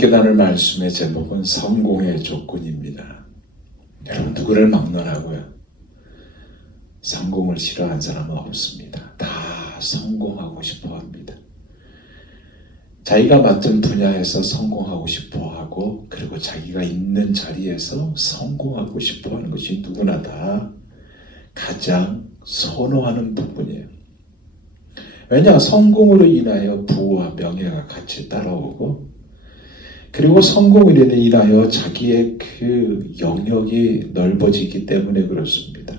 함께 나눌 말씀의 제목은 성공의 조건입니다. 여러분, 누구를 막론하고요? 성공을 싫어하는 사람은 없습니다. 다 성공하고 싶어 합니다. 자기가 맡은 분야에서 성공하고 싶어 하고, 그리고 자기가 있는 자리에서 성공하고 싶어 하는 것이 누구나 다 가장 선호하는 부분이에요. 왜냐? 성공으로 인하여 부와 명예가 같이 따라오고, 그리고 성공으로 인하여 자기의 그 영역이 넓어지기 때문에 그렇습니다.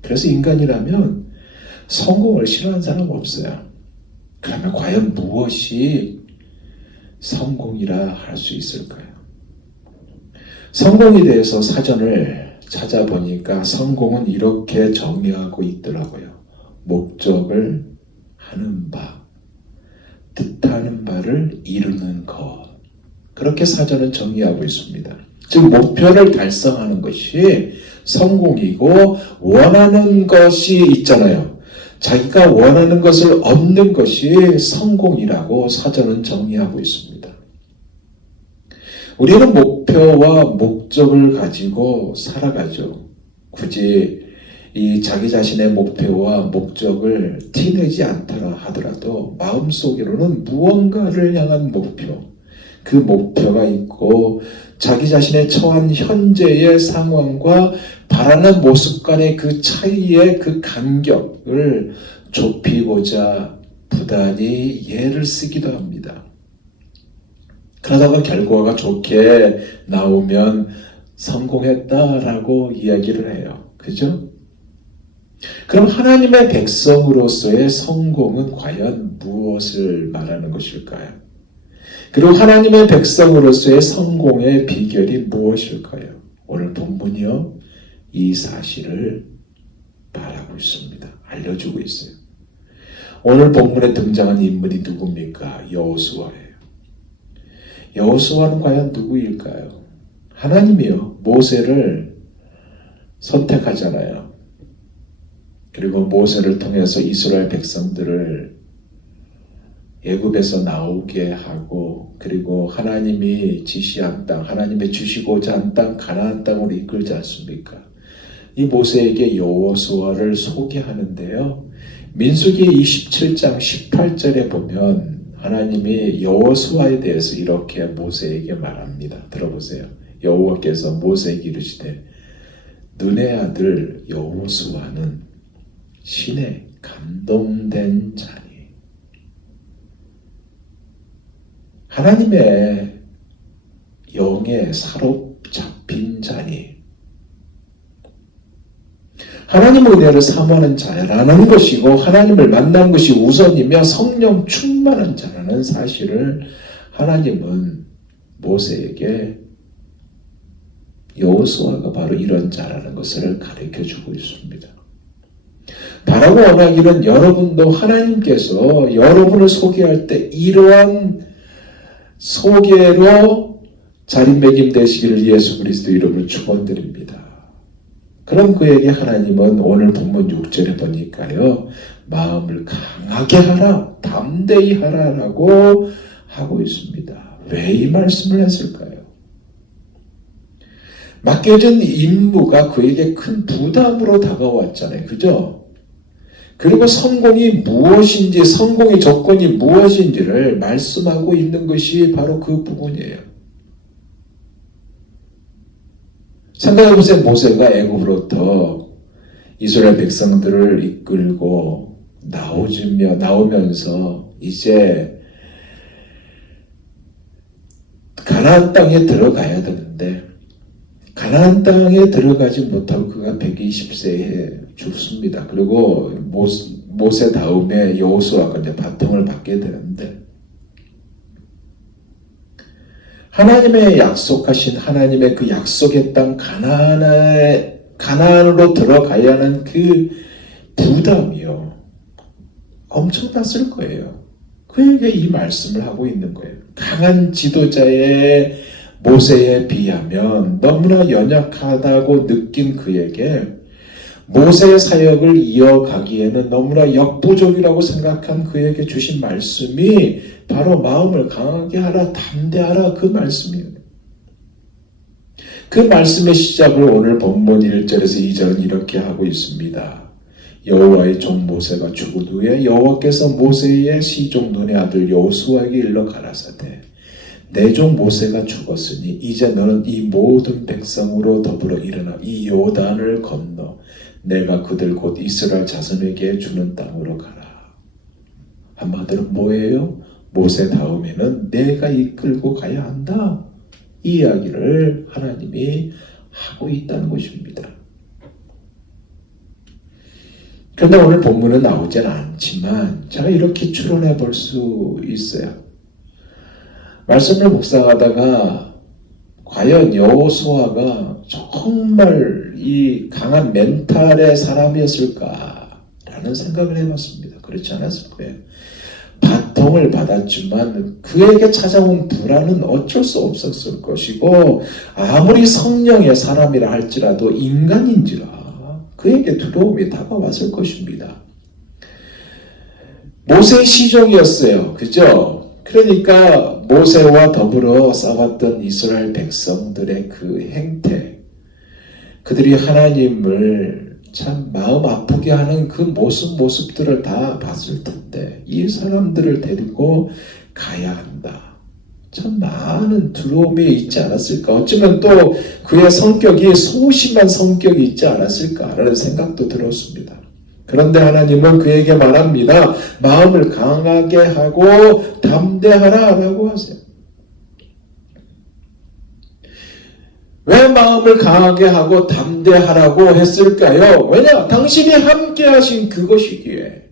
그래서 인간이라면 성공을 싫어하는 사람 없어요. 그러면 과연 무엇이 성공이라 할 수 있을까요? 성공에 대해서 사전을 찾아보니까 성공은 이렇게 정의하고 있더라고요. 목적을 하는 바, 뜻하는 바를 이루는 것. 그렇게 사전은 정의하고 있습니다. 즉 목표를 달성하는 것이 성공이고, 원하는 것이 있잖아요. 자기가 원하는 것을 얻는 것이 성공이라고 사전은 정의하고 있습니다. 우리는 목표와 목적을 가지고 살아가죠. 굳이 이 자기 자신의 목표와 목적을 티내지 않더라 하더라도 마음속으로는 무언가를 향한 목표, 그 목표가 있고, 자기 자신의 처한 현재의 상황과 바라는 모습 간의 그 차이의 그 간격을 좁히고자 부단히 예를 쓰기도 합니다. 그러다가 결과가 좋게 나오면 성공했다라고 이야기를 해요. 그죠? 그럼 하나님의 백성으로서의 성공은 과연 무엇을 말하는 것일까요? 그리고 하나님의 백성으로서의 성공의 비결이 무엇일까요? 오늘 본문이요, 이 사실을 말하고 있습니다. 알려주고 있어요. 오늘 본문에 등장한 인물이 누굽니까? 여호수아예요. 여호수아는 과연 누구일까요? 하나님이요, 모세를 선택하잖아요. 그리고 모세를 통해서 이스라엘 백성들을 애굽에서 나오게 하고, 그리고 하나님이 지시한 땅, 하나님의 주시고자 한 땅, 가나안 땅으로 이끌지 않습니까? 이 모세에게 여호수아를 소개하는데요, 민수기 27장 18절에 보면 하나님이 여호수아에 대해서 이렇게 모세에게 말합니다. 들어보세요. 여호와께서 모세에게 이르시되 눈의 아들 여호수아는 신에 감동된 자니, 하나님의 영에 사로잡힌 자니, 하나님의 은혜를 사모하는 자라는 것이고, 하나님을 만난 것이 우선이며 성령 충만한 자라는 사실을 하나님은 모세에게 여호수아가 바로 이런 자라는 것을 가르쳐주고 있습니다. 바라고 원하기는 여러분도 하나님께서 여러분을 소개할 때 이러한 소개로 자리매김 되시기를 예수 그리스도 이름으로 축원드립니다. 그럼 그에게 하나님은 오늘 본문 6절에 보니까요, 마음을 강하게 하라, 담대히 하라라고 하고 있습니다. 왜 이 말씀을 했을까요? 맡겨진 임무가 그에게 큰 부담으로 다가왔잖아요. 그죠? 그리고 성공이 무엇인지, 성공의 조건이 무엇인지를 말씀하고 있는 것이 바로 그 부분이에요. 생각해보세요. 모세가 애굽으로부터 이스라엘 백성들을 이끌고 나오면서 이제 가나안 땅에 들어가야 되는데, 가나안 땅에 들어가지 못하고 그가 120세에 죽습니다. 그리고 모세 다음에 여호수아가 이제 바통을 받게 되는데, 하나님의 약속하신 하나님의 그 약속의 땅 가나안으로 들어가야 하는 그 부담이요, 엄청났을 거예요. 그에게 이 말씀을 하고 있는 거예요. 강한 지도자의 모세에 비하면 너무나 연약하다고 느낀 그에게 모세의 사역을 이어가기에는 너무나 역부족이라고 생각한 그에게 주신 말씀이 바로 마음을 강하게 하라, 담대하라 그 말씀이에요. 그 말씀의 시작을 오늘 본문 1절에서 2절은 이렇게 하고 있습니다. 여호와의 종 모세가 죽은 후에 여호와께서 모세의 시종 눈의 아들 여호수아에게 일러 가라사대 내 종 모세가 죽었으니 이제 너는 이 모든 백성으로 더불어 일어나 이 요단을 건너 내가 그들 곧 이스라엘 자손에게 주는 땅으로 가라. 한마디로 뭐예요? 모세 다음에는 내가 이끌고 가야 한다. 이 이야기를 하나님이 하고 있다는 것입니다. 그런데 오늘 본문은 나오지는 않지만 제가 이렇게 추론해 볼 수 있어요. 말씀을 묵상하다가 과연 여호수아가 정말 이 강한 멘탈의 사람이었을까라는 생각을 해봤습니다. 그렇지 않았을 거예요. 바통을 받았지만 그에게 찾아온 불안은 어쩔 수 없었을 것이고 아무리 성령의 사람이라 할지라도 인간인지라 그에게 두려움이 다가왔을 것입니다. 모세의 시종이었어요. 그죠? 그러니까 모세와 더불어 싸웠던 이스라엘 백성들의 그 행태, 그들이 하나님을 참 마음 아프게 하는 그 모습들을 다 봤을 텐데 이 사람들을 데리고 가야 한다. 참 많은 두려움이 있지 않았을까. 어쩌면 또 그의 성격이 소심한 성격이 있지 않았을까라는 생각도 들었습니다. 그런데 하나님은 그에게 말합니다. 마음을 강하게 하고 담대하라 라고 하세요. 왜 마음을 강하게 하고 담대하라고 했을까요? 왜냐? 당신이 함께 하신 그것이기에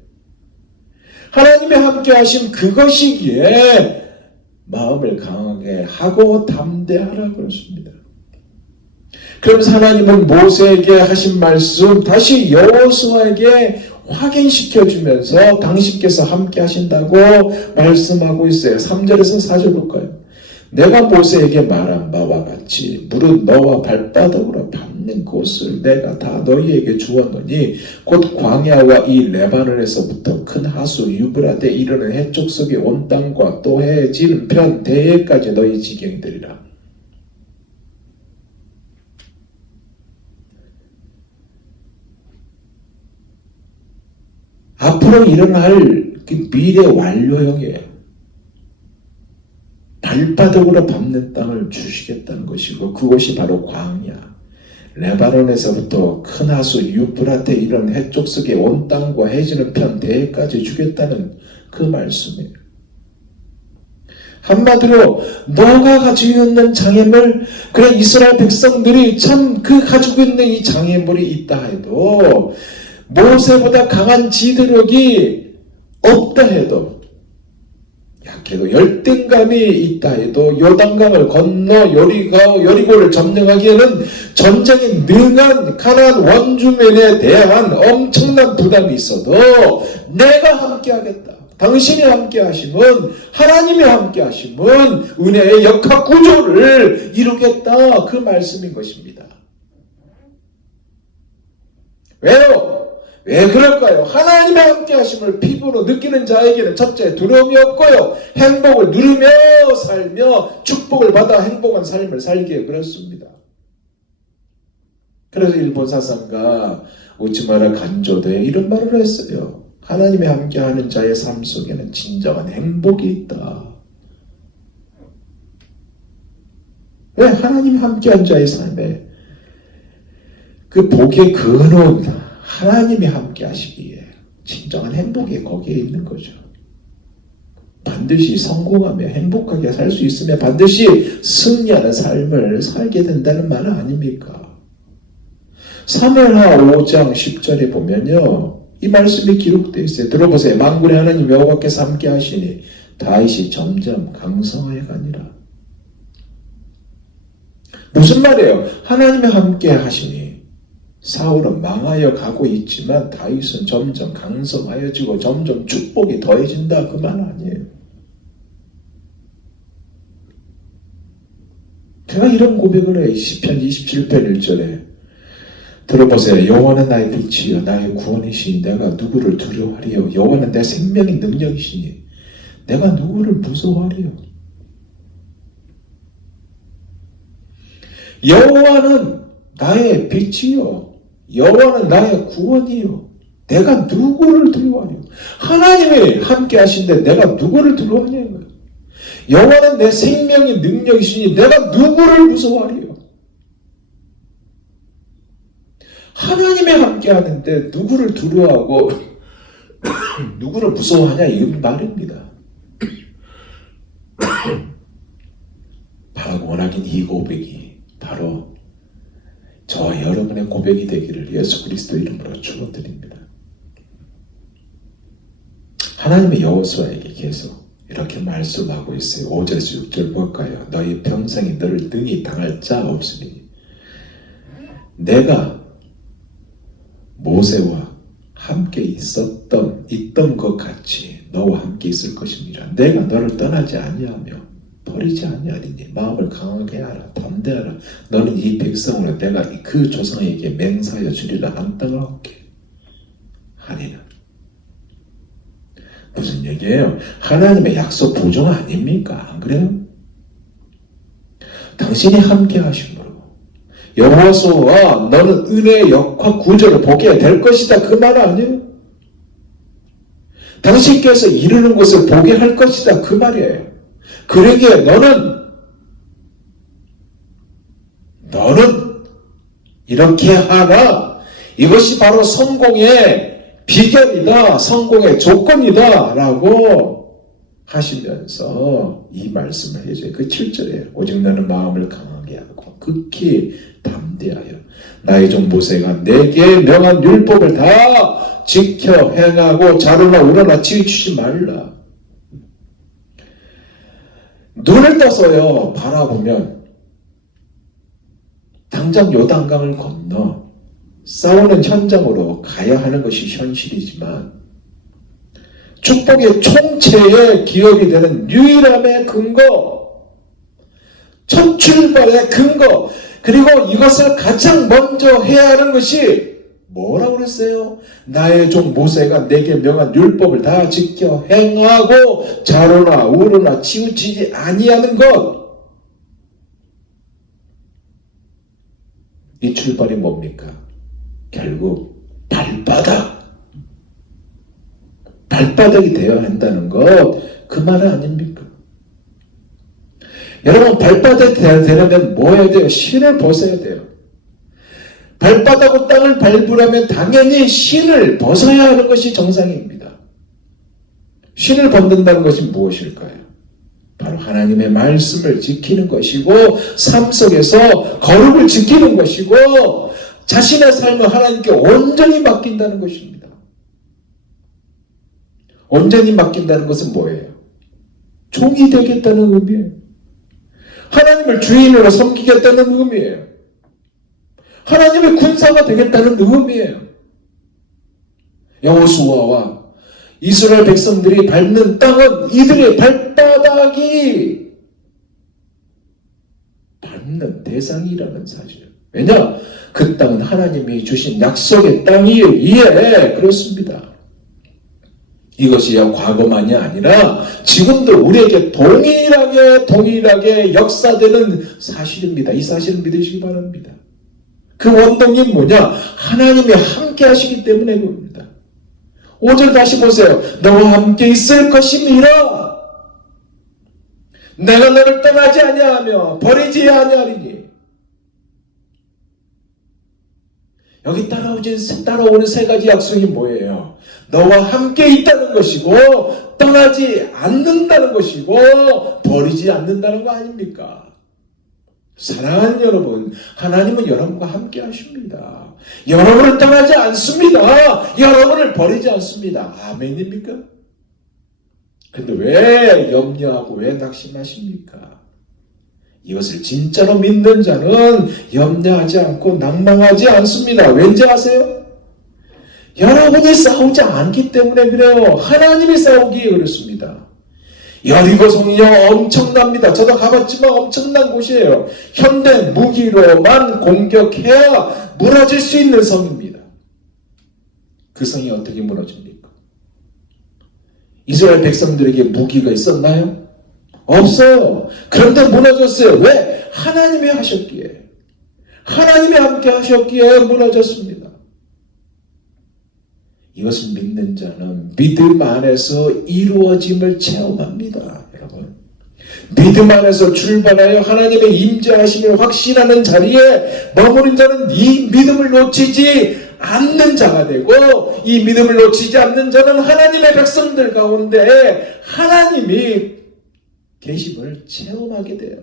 하나님이 함께 하신 그것이기에 마음을 강하게 하고 담대하라 그렇습니다. 그러면서 하나님은 모세에게 하신 말씀 다시 여호수아에게 확인시켜주면서 당신께서 함께 하신다고 말씀하고 있어요. 3절에서 4절 볼까요? 내가 모세에게 말한 바와 같이 무릇 너와 발바닥으로 밟는 곳을 내가 다 너희에게 주었노니 곧 광야와 이 레바논에서부터 큰 하수 유브라데 이르는 해쪽 속에 온 땅과 또 해 지는 편 대해까지 너희 지경이 되리라. 앞으로 일어날 그 미래 완료형이에요. 발바닥으로 밟는 땅을 주시겠다는 것이고 그곳이 바로 광야, 레바논에서부터 큰 하수 유프라테 이런 해쪽 속에 온 땅과 해지는 편 대해까지 주겠다는 그 말씀이에요. 한마디로 너가 가지고 있는 장애물, 그래 이스라엘 백성들이 참 그 가지고 있는 이 장애물이 있다 해도 모세보다 강한 지도력이 없다 해도 약해도 열등감이 있다 해도 요단강을 건너 여리고를 점령하기에는 전쟁에 능한 가나안 원주민에 대한 엄청난 부담이 있어도 내가 함께하겠다. 당신이 함께하심은 하나님이 함께하심은 은혜의 역학 구조를 이루겠다 그 말씀인 것입니다. 왜요? 왜 그럴까요? 하나님의 함께하심을 피부로 느끼는 자에게는 첫째 두려움이 없고요. 행복을 누리며 살며 축복을 받아 행복한 삶을 살기에 그렇습니다. 그래서 일본 사상가 우치마라 간조도에 이런 말을 했어요. 하나님의 함께하는 자의 삶 속에는 진정한 행복이 있다. 왜? 하나님이 함께한 자의 삶에 그 복의 근원 하나님이 함께 하시기에 진정한 행복이 거기에 있는 거죠. 반드시 성공하며 행복하게 살 수 있으며 반드시 승리하는 삶을 살게 된다는 말은 아닙니까? 사무엘하 5장 10절에 보면요. 이 말씀이 기록되어 있어요. 들어보세요. 만군의 하나님 여호와께서 함께 하시니 다윗이 점점 강성하여 가니라. 무슨 말이에요? 하나님이 함께 하시니 사울은 망하여 가고 있지만 다윗은 점점 강성하여지고 점점 축복이 더해진다 그 말 아니에요. 제가 이런 고백을 해요. 시편 27편 1절에 들어보세요. 여호와는 나의 빛이요 나의 구원이시니 내가 누구를 두려워하리요. 여호와는 내 생명의 능력이시니 내가 누구를 무서워하리요. 여호와는 나의 빛이요 여호와는 나의 구원이요 내가 누구를 두려워하리요. 하나님이 함께 하신데 내가 누구를 두려워하냐는 거예요. 여호와는 내 생명의 능력이시니 내가 누구를 무서워하리요. 하나님이 함께 하는데 누구를 두려워하고 누구를 무서워하냐 이 말입니다. 바라고 원하긴 이 고백이 바로 저와 여러분의 고백이 되기를 예수 그리스도 이름으로 축원드립니다. 하나님의 여호수아에게 계속 이렇게 말씀하고 있어요. 5절에서 6절 볼까요? 너희 평생에 너를 능히 당할 자 없으니 내가 모세와 함께 있던 것 같이 너와 함께 있을 것이니라. 내가 너를 떠나지 아니하며 버리지 아니하리니 마음을 강하게 하라. 담대하라. 너는 이 백성으로 내가 그 조상에게 맹세하여 주리라 한 땅을 얻게 하리라. 무슨 얘기예요? 하나님의 약속 보증 아닙니까? 안 그래요? 당신이 함께 하심으로 여호수아와 너는 은혜의 역과 구절을 보게 될 것이다. 그 말 아니에요? 당신께서 이루는 것을 보게 할 것이다. 그 말이에요. 그러기에 너는 이렇게 하라. 이것이 바로 성공의 비결이다. 성공의 조건이다. 라고 하시면서 이 말씀을 해줘요. 그 7절에 오직 너는 마음을 강하게 하고 극히 담대하여 나의 종 모세가 내게 명한 율법을 다 지켜 행하고 자루나 우러나 치우치지 말라. 눈을 떠서요 바라보면 당장 요단강을 건너 싸우는 현장으로 가야 하는 것이 현실이지만 축복의 총체의 기업이 되는 유일함의 근거, 첫 출발의 근거, 그리고 이것을 가장 먼저 해야 하는 것이 뭐라고 그랬어요? 나의 종 모세가 내게 명한 율법을 다 지켜 행하고 자로나 우로나 치우치지 아니하는 것. 이 출발이 뭡니까? 결국 발바닥이 되어야 한다는 것, 그 말은 아닙니까? 여러분, 발바닥이 되려면 뭐 해야 돼요? 신을 벗어야 돼요. 발바닥으로 땅을 밟으려면 당연히 신을 벗어야 하는 것이 정상입니다. 신을 벗는다는 것이 무엇일까요? 바로 하나님의 말씀을 지키는 것이고 삶 속에서 거룩을 지키는 것이고 자신의 삶을 하나님께 온전히 맡긴다는 것입니다. 온전히 맡긴다는 것은 뭐예요? 종이 되겠다는 의미예요. 하나님을 주인으로 섬기겠다는 의미예요. 하나님의 군사가 되겠다는 의미예요. 여호수아와 이스라엘 백성들이 밟는 땅은 이들의 발바닥이 밟는 대상이라는 사실. 왜냐? 그 땅은 하나님이 주신 약속의 땅이기에 그렇습니다. 이것이 과거만이 아니라 지금도 우리에게 동일하게 역사되는 사실입니다. 이 사실을 믿으시기 바랍니다. 그 원동이 뭐냐? 하나님이 함께 하시기 때문에 그럽니다. 5절 다시 보세요. 너와 함께 있을 것임이라. 내가 너를 떠나지 아니하며 버리지 아니하리니. 여기 따라오는 세 가지 약속이 뭐예요? 너와 함께 있다는 것이고 떠나지 않는다는 것이고 버리지 않는다는 거 아닙니까? 사랑하는 여러분, 하나님은 여러분과 함께 하십니다. 여러분을 떠나지 않습니다. 여러분을 버리지 않습니다. 아멘입니까? 근데 왜 염려하고 왜 낙심하십니까? 이것을 진짜로 믿는 자는 염려하지 않고 낭망하지 않습니다. 왠지 아세요? 여러분이 싸우지 않기 때문에 그래요. 하나님이 싸우기에 그렇습니다. 여리고성이요 엄청납니다. 저도 가봤지만 엄청난 곳이에요. 현대 무기로만 공격해야 무너질 수 있는 성입니다. 그 성이 어떻게 무너집니까? 이스라엘 백성들에게 무기가 있었나요? 없어요. 그런데 무너졌어요. 왜? 하나님이 하셨기에. 하나님이 함께 하셨기에 무너졌습니다. 이것을 믿는 자는 믿음 안에서 이루어짐을 체험합니다. 여러분, 믿음 안에서 출발하여 하나님의 임재하심을 확신하는 자리에 머무른 자는 이 믿음을 놓치지 않는 자가 되고, 이 믿음을 놓치지 않는 자는 하나님의 백성들 가운데 하나님이 계심을 체험하게 돼요.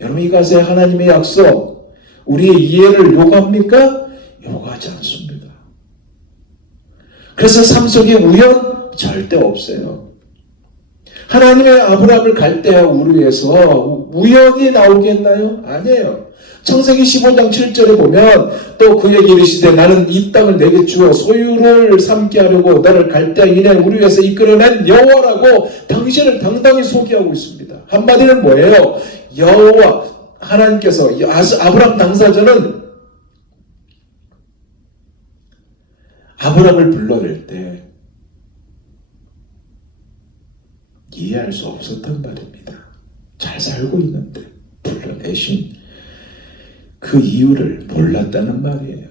여러분, 이것의 하나님의 약속, 우리의 이해를 요구합니까? 요구하지 않습니다. 그래서 삶 속에 우연 절대 없어요. 하나님의 아브라함을 갈대아 우르에서 우연이 나오겠나요? 아니에요. 창세기 15장 7절에 보면 또 그에게 이르시되 나는 이 땅을 내게 주어 소유를 삼게 하려고 너를 갈대아 인의 우르에서 이끌어낸 여호와라고 당신을 당당히 소개하고 있습니다. 한마디는 뭐예요? 여호와 하나님께서 아브라함 당사자는 아브라함을 불러낼 때 이해할 수 없었단 말입니다. 잘 살고 있는데 불러내신 그 이유를 몰랐다는 말이에요.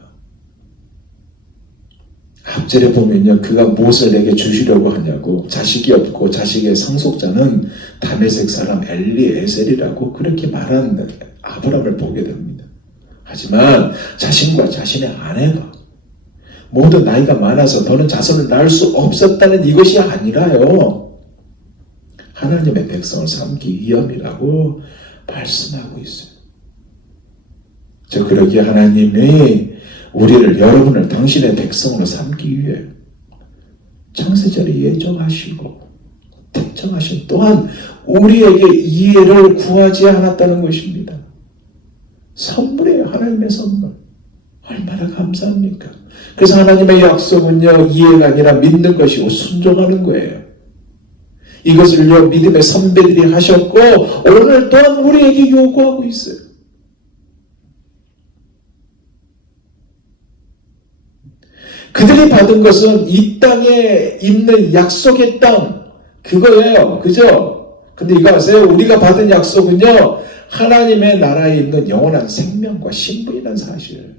앞절에 보면요, 그가 무엇을 내게 주시려고 하냐고, 자식이 없고 자식의 상속자는 다메섹 사람 엘리에셀이라고 그렇게 말한 아브라함을 보게 됩니다. 하지만 자신과 자신의 아내가 모두 나이가 많아서 더는 자손을 낳을 수 없었다는 이것이 아니라요, 하나님의 백성을 삼기 위함이라고 말씀하고 있어요. 그러기에 하나님이 우리를, 여러분을 당신의 백성으로 삼기 위해 창세전에 예정하시고 특정하신 또한 우리에게 이해를 구하지 않았다는 것입니다. 선물이에요. 하나님의 선물. 얼마나 감사합니까? 그래서 하나님의 약속은요, 이해가 아니라 믿는 것이고 순종하는 거예요. 이것을요, 믿음의 선배들이 하셨고 오늘 또한 우리에게 요구하고 있어요. 그들이 받은 것은 이 땅에 있는 약속의 땅, 그거예요. 그죠? 근데 이거 아세요? 우리가 받은 약속은요, 하나님의 나라에 있는 영원한 생명과 신분이라는 사실.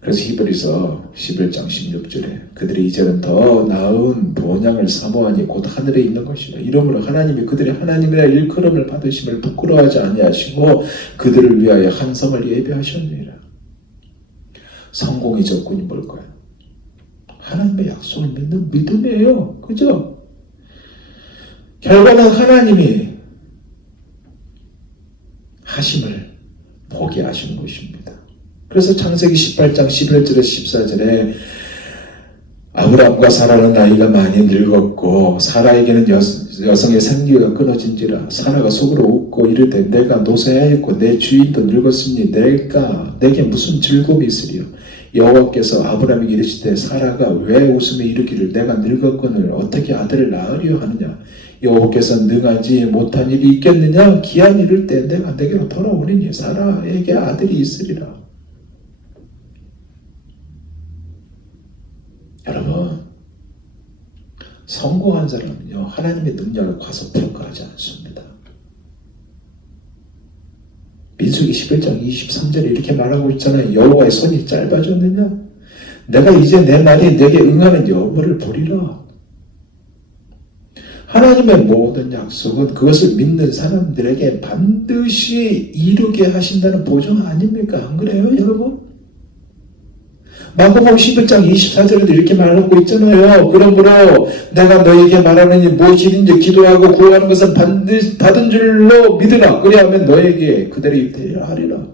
그래서 히브리서 11장 16절에 그들이 이제는 더 나은 본향을 사모하니 곧 하늘에 있는 것이라. 이러므로 하나님이 그들의 하나님이라 일컬음을 받으심을 부끄러워하지 아니하시고 그들을 위하여 한 성을 예비하셨느니라. 성공의 조건이 뭘까요? 하나님의 약속을 믿는 믿음이에요. 그죠? 결과는 하나님이 하심을 보게 하시는 것입니다. 그래서 창세기 18장 11절에 14절에 아브라함과 사라는 나이가 많이 늙었고 사라에게는 여성의 생기가 끊어진지라. 사라가 속으로 웃고 이르되 내가 노쇠하였고 내 주인도 늙었으니 내게 무슨 즐거움이 있으리요. 여호와께서 아브라함에게 이르시되 사라가 왜 웃음에 이르기를 내가 늙었거늘 어떻게 아들을 낳으려 하느냐. 여호와께서 능하지 못한 일이 있겠느냐. 기한 이를 때 내가 내게로 돌아오리니 사라에게 아들이 있으리라. 여러분, 성공한 사람은요, 하나님의 능력을 과소평가하지 않습니다. 민수기 11장 23절에 이렇게 말하고 있잖아요. 여호와의 손이 짧아졌느냐? 내가 이제 내 말이 내게 응하는 여부를 보리라. 하나님의 모든 약속은 그것을 믿는 사람들에게 반드시 이루게 하신다는 보증 아닙니까? 안 그래요, 여러분? 마가복음 11장 24절에도 이렇게 말하고 있잖아요. 그러므로 내가 너에게 말하느니 무엇이든지 기도하고 구하는 것은 반드시 받은 줄로 믿으라. 그리하면 너에게 그대로 되리라 하리라.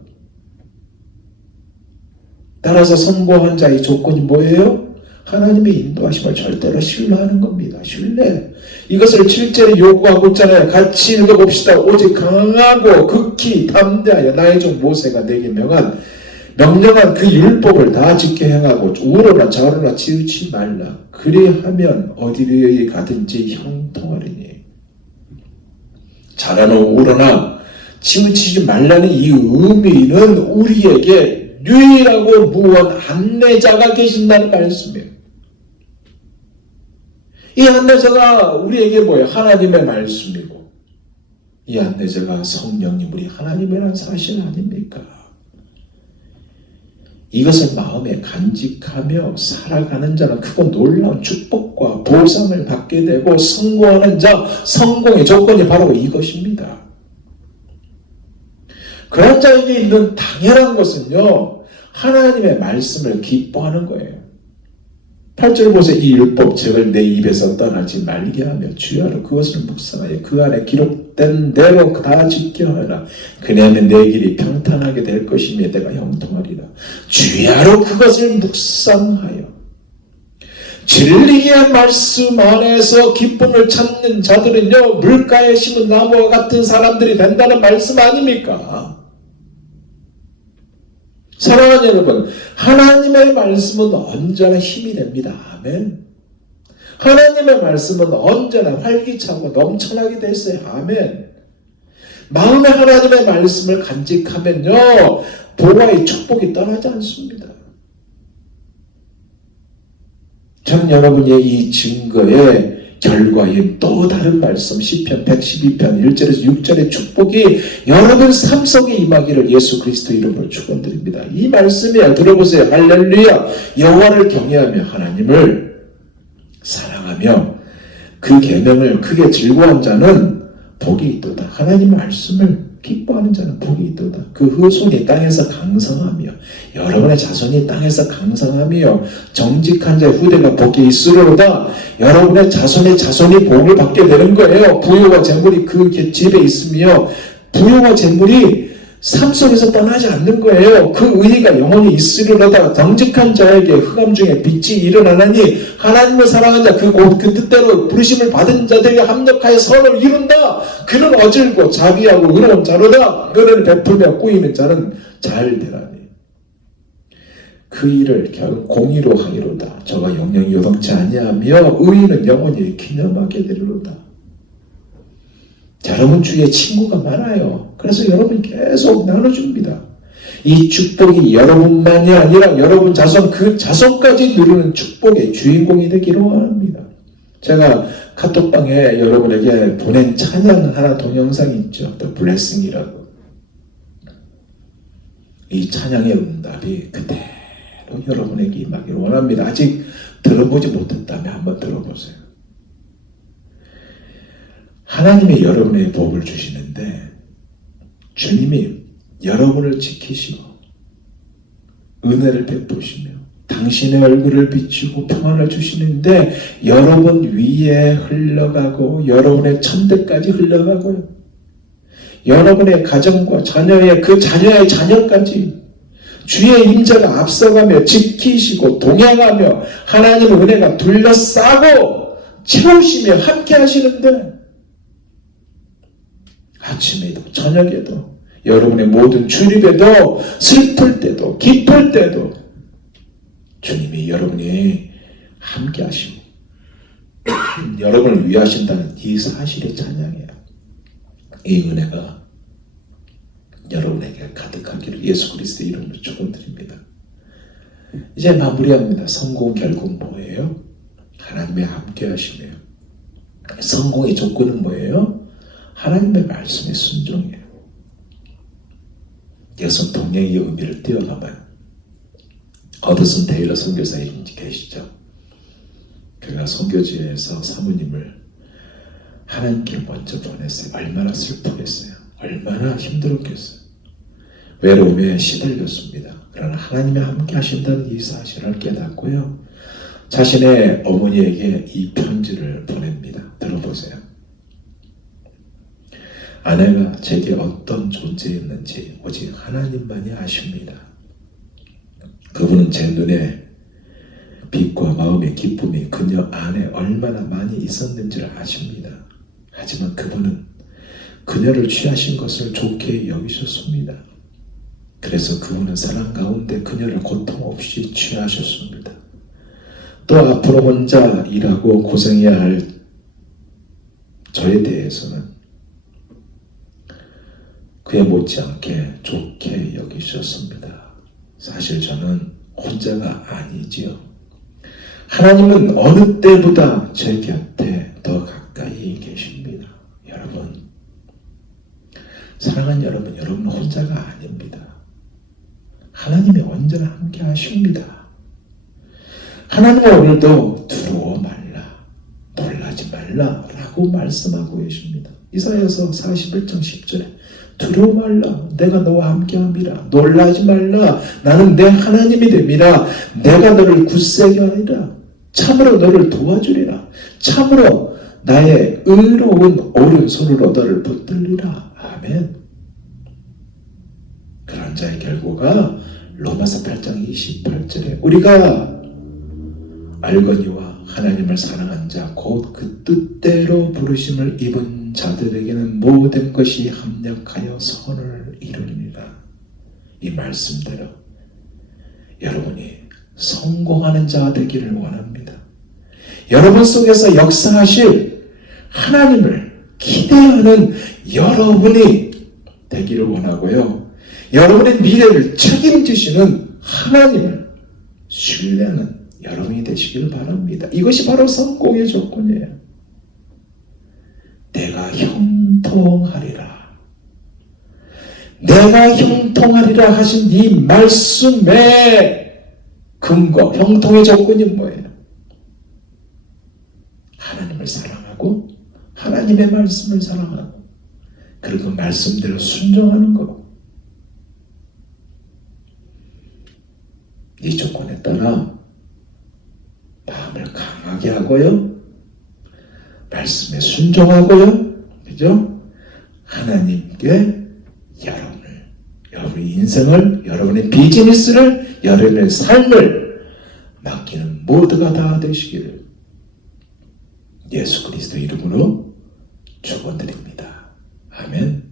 따라서 성공한 자의 조건이 뭐예요? 하나님의 인도하심을 절대로 신뢰하는 겁니다. 신뢰. 이것을 7절에 요구하고 있잖아요. 같이 읽어봅시다. 오직 강하고 극히 담대하여 나의 종 모세가 내게 명한 명령한 그 율법을 다 지켜 행하고 우러나 좌우로나 치우치 말라. 그리하면 어디에 가든지 형통하리니. 좌우로나 우러나 치우치지 말라는 이 의미는 우리에게 유일하고 무한 안내자가 계신다는 말씀이에요. 이 안내자가 우리에게 뭐예요? 하나님의 말씀이고, 이 안내자가 성령님, 우리 하나님이라는 사실 아닙니까? 이것을 마음에 간직하며 살아가는 자는 크고 놀라운 축복과 보상을 받게 되고 성공하는 자, 성공의 조건이 바로 이것입니다. 그런 자에게 있는 당연한 것은요, 하나님의 말씀을 기뻐하는 거예요. 8절 보세요. 이 율법책을 내 입에서 떠나지 말게 하며 주야로 그것을 묵상하여 그 안에 기록된 대로 다 지켜하라. 그리하면 내 길이 평탄하게 될 것이며 내가 형통하리라. 주야로 그것을 묵상하여. 진리의 말씀 안에서 기쁨을 찾는 자들은요, 물가에 심은 나무와 같은 사람들이 된다는 말씀 아닙니까? 사랑하는 여러분, 하나님의 말씀은 언제나 힘이 됩니다. 아멘. 하나님의 말씀은 언제나 활기차고 넘쳐나게 됐어요. 아멘. 마음에 하나님의 말씀을 간직하면요, 보화의 축복이 떠나지 않습니다. 저는 여러분의 이 증거의 결과인 또 다른 말씀 시편 112편 1절에서 6절의 축복이 여러분 삶 속에 임하기를 예수 그리스도 이름으로 축원드립니다. 이 말씀이야. 들어보세요. 할렐루야. 여호와를 경외하며 하나님을 사랑하며 그 계명을 크게 즐거워한 자는 복이 있도다. 하나님 말씀을 기뻐하는 자는 복이 있도다. 그 후손이 땅에서 강성하며 여러분의 자손이 땅에서 강성하며 정직한 자의 후대가 복이 있으리로다. 여러분의 자손이 복을 받게 되는 거예요. 부유와 재물이 그 집에 있으며 부유와 재물이 삶 속에서 떠나지 않는 거예요. 그 의의가 영원히 있으리로다. 정직한 자에게 흑암 중에 빛이 일어나나니 하나님을 사랑하는 자 그 뜻대로 부르심을 받은 자들에게 합력하여 선을 이룬다. 그는 어질고 자비하고 의로운 자로다. 은혜를 베풀며 꾸이는 자는 잘 되라니. 그 일을 결국 공의로 하기로다. 저가 영영이 요동치 아니하며 의인은 영원히 기념하게 되리로다. 자, 여러분 주위에 친구가 많아요. 그래서 여러분이 계속 나눠줍니다. 이 축복이 여러분만이 아니라 여러분 자손, 그 자손까지 누리는 축복의 주인공이 되기로 합니다. 제가 카톡방에 여러분에게 보낸 찬양 하나 동영상이 있죠. The Blessing이라고. 이 찬양의 응답이 그대로 여러분에게 임하기를 원합니다. 아직 들어보지 못했다면 한번 들어보세요. 하나님이 여러분에게 복을 주시는데 주님이 여러분을 지키시고 은혜를 베푸시며 당신의 얼굴을 비추고 평안을 주시는데 여러분 위에 흘러가고 여러분의 천대까지 흘러가고요. 여러분의 가정과 자녀의 그 자녀의 자녀까지 주의 임재가 앞서가며 지키시고 동행하며 하나님의 은혜가 둘러싸고 채우시며 함께 하시는데 아침에도 저녁에도 여러분의 모든 출입에도 슬플 때도 기쁠 때도 주님이 여러분이 함께 하시고 여러분을 위하신다는 이 사실의 찬양이에요. 이 은혜가 여러분에게 가득하기를 예수 그리스도의 이름으로 축원드립니다. 이제 마무리합니다. 성공 결국 뭐예요? 하나님의 함께 하심이에요. 성공의 조건은 뭐예요? 하나님의 말씀에 순종이에요. 여기서 동행의 의미를 띄어나봐요. 어드슨 테일러 선교사님 계시죠? 그가 선교지에서 사모님을 하나님께 먼저 보냈어요. 얼마나 슬프겠어요. 얼마나 힘들었겠어요. 외로움에 시들렸습니다. 그러나 하나님이 함께 하신다는 이 사실을 깨닫고요. 자신의 어머니에게 이 편지를 보냅니다. 들어보세요. 아내가 제게 어떤 존재였는지 오직 하나님만이 아십니다. 그분은 제 눈에 빛과 마음의 기쁨이 그녀 안에 얼마나 많이 있었는지를 아십니다. 하지만 그분은 그녀를 취하신 것을 좋게 여기셨습니다. 그래서 그분은 사랑 가운데 그녀를 고통 없이 취하셨습니다. 또 앞으로 혼자 일하고 고생해야 할 저에 대해서는 그에 못지않게 좋게 여기셨습니다. 사실 저는 혼자가 아니지요. 하나님은 어느 때보다 제 곁에 더 가까이 계십니다. 여러분, 사랑하는 여러분, 여러분은 혼자가 아닙니다. 하나님이 언제나 함께 하십니다. 하나님은 오늘도 두려워 말라, 놀라지 말라 라고 말씀하고 계십니다. 이사야서 41장 10절에 두려워 말라, 내가 너와 함께함이라, 놀라지 말라, 나는 내 하나님이 됨이라, 내가 너를 굳세게 하리라, 참으로 너를 도와주리라, 참으로 나의 의로운 오른손으로 너를 붙들리라. 아멘. 그런 자의 결과가 로마서 8장 28절에 우리가 알거니와 하나님을 사랑한 자 곧 그 뜻대로 부르심을 입은 자들에게는 모든 것이 합력하여 선을 이루니라. 이 말씀대로 여러분이 성공하는 자 되기를 원합니다. 여러분 속에서 역사하실 하나님을 기대하는 여러분이 되기를 원하고요. 여러분의 미래를 책임지시는 하나님을 신뢰하는 여러분이 되시기를 바랍니다. 이것이 바로 성공의 조건이에요. 내가 형통하리라. 내가 형통하리라 하신 이 말씀의 근거, 형통의 조건이 뭐예요? 하나님을 사랑하고 하나님의 말씀을 사랑하고 그리고 그 말씀대로 순종하는 것. 이 조건에 따라 마음을 강하게 하고요. 말씀에 순종하고요. 그죠? 하나님께 여러분의 인생을, 여러분의 비즈니스를, 여러분의 삶을 맡기는 모두가 다 되시기를 예수 그리스도 이름으로 축원드립니다. 아멘.